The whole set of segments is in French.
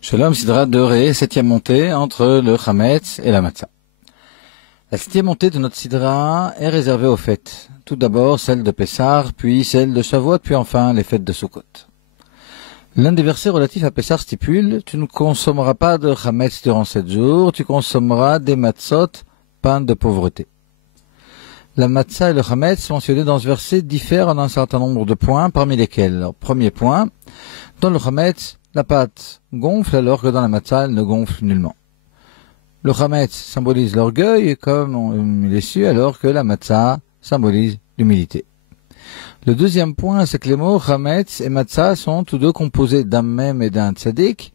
Shalom, Sidra de Ré, septième montée entre le Chametz et la Matzah. La septième montée de notre Sidra est réservée aux fêtes. Tout d'abord celle de Pessah, puis celle de Shavuot, puis enfin les fêtes de Sukkot. L'un des versets relatifs à Pessah stipule: tu ne consommeras pas de Chametz durant 7 jours, tu consommeras des matzot, pain de pauvreté. La matzah et le chametz mentionnés dans ce verset diffèrent en un certain nombre de points, parmi lesquels, alors, premier point, dans le chametz, la pâte gonfle alors que dans la matzah, elle ne gonfle nullement. Le chametz symbolise l'orgueil, comme il est su, alors que la matzah symbolise l'humilité. Le deuxième point, c'est que les mots chametz et matzah sont tous deux composés d'un mem et d'un tzadik.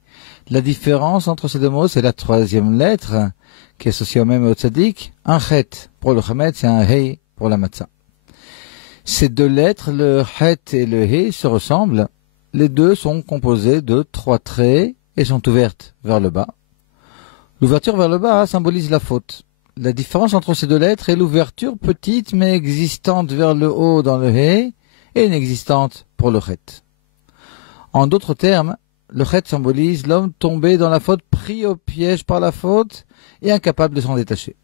La différence entre ces deux mots, c'est la troisième lettre, qui est associée au mem et au tzadik, un chet pour le chametz et un hei pour la matzah. Ces deux lettres, le chet et le hei, se ressemblent. Les deux sont composés de 3 traits et sont ouvertes vers le bas. L'ouverture vers le bas symbolise la faute. La différence entre ces deux lettres est l'ouverture petite mais existante vers le haut dans le hei et inexistante pour le chet. En d'autres termes, le chet symbolise l'homme tombé dans la faute, pris au piège par la faute et incapable de s'en détacher.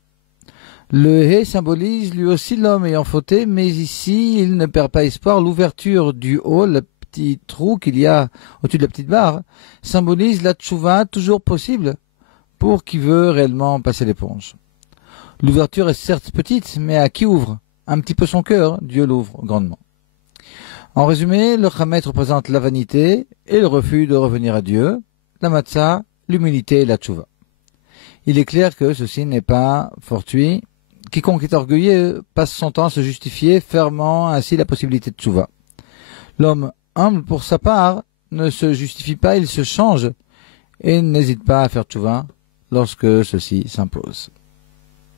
Le hei symbolise lui aussi l'homme ayant fauté, mais ici il ne perd pas espoir. L'ouverture du haut, le petit trou qu'il y a au-dessus de la petite barre, symbolise la tchouva toujours possible pour qui veut réellement passer l'éponge. L'ouverture est certes petite, mais à qui ouvre un petit peu son cœur, Dieu l'ouvre grandement. En résumé, le chametz représente la vanité et le refus de revenir à Dieu, la matzah, l'humilité et la tchouva. Il est clair que ceci n'est pas fortuit. Quiconque est orgueilleux passe son temps à se justifier, fermant ainsi la possibilité de tchouva. L'homme humble pour sa part ne se justifie pas, il se change et n'hésite pas à faire tchouva lorsque ceci s'impose.